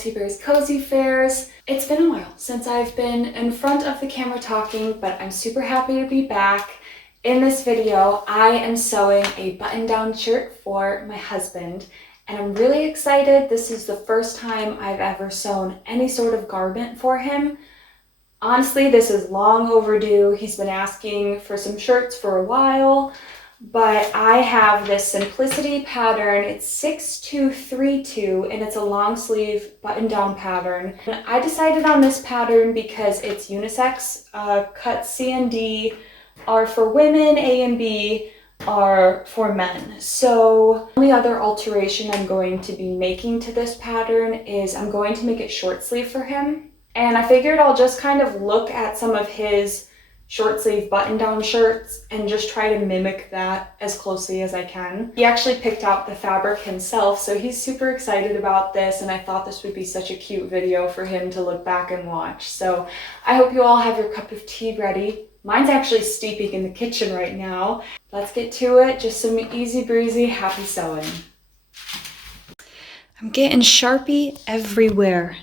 Kelsey-Bear's Cozy Fairs. It's been a while since I've been in front of the camera talking, but I'm super happy to be back. In this video, I am sewing a button-down shirt for my husband, and I'm really excited. This is the first time I've ever sewn any sort of garment for him. Honestly, this is long overdue. He's been asking for some shirts for a while. But I have this Simplicity pattern. It's 6232 and it's a long sleeve button down pattern. And I decided on this pattern because it's unisex. Cuts C and D are for women, A and B are for men. So the only other alteration I'm going to be making to this pattern is I'm going to make it short sleeve for him. And I figured I'll just kind of look at some of his short sleeve button down shirts and just try to mimic that as closely as I can. He actually picked out the fabric himself, so he's super excited about this, and I thought this would be such a cute video for him to look back and watch. So I hope you all have your cup of tea ready. Mine's actually steeping in the kitchen right now. Let's get to it. Just some easy breezy, happy sewing. I'm getting Sharpie everywhere.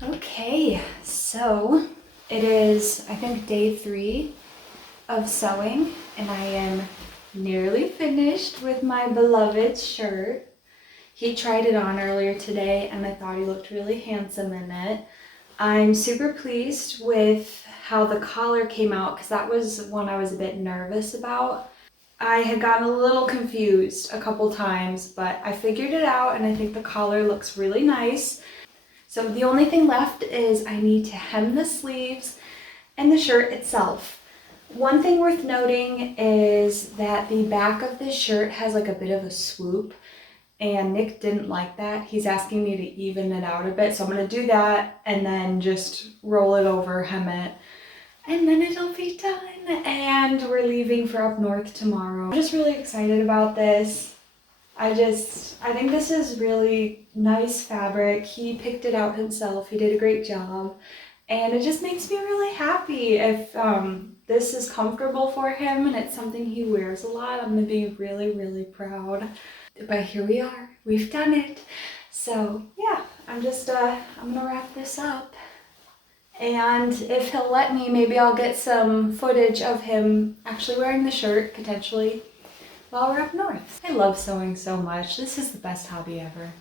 Okay, so it is, I think, day 3 of sewing, and I am nearly finished with my beloved shirt. He tried it on earlier today, and I thought he looked really handsome in it. I'm super pleased with how the collar came out, because that was one I was a bit nervous about. I had gotten a little confused a couple times, but I figured it out, and I think the collar looks really nice. So the only thing left is I need to hem the sleeves and the shirt itself. One thing worth noting is that the back of this shirt has like a bit of a swoop, and Nick didn't like that. He's asking me to even it out a bit, so I'm gonna do that and then just roll it over, hem it, and then it'll be done. And we're leaving for up north tomorrow. I'm just really excited about this. I think this is really nice fabric. He picked it out himself. He did a great job. And it just makes me really happy if this is comfortable for him and it's something he wears a lot. I'm gonna be really, really proud. But here we are, we've done it. So yeah, I'm gonna wrap this up. And if he'll let me, maybe I'll get some footage of him actually wearing the shirt, potentially, while we're up north. I love sewing so much. This is the best hobby ever.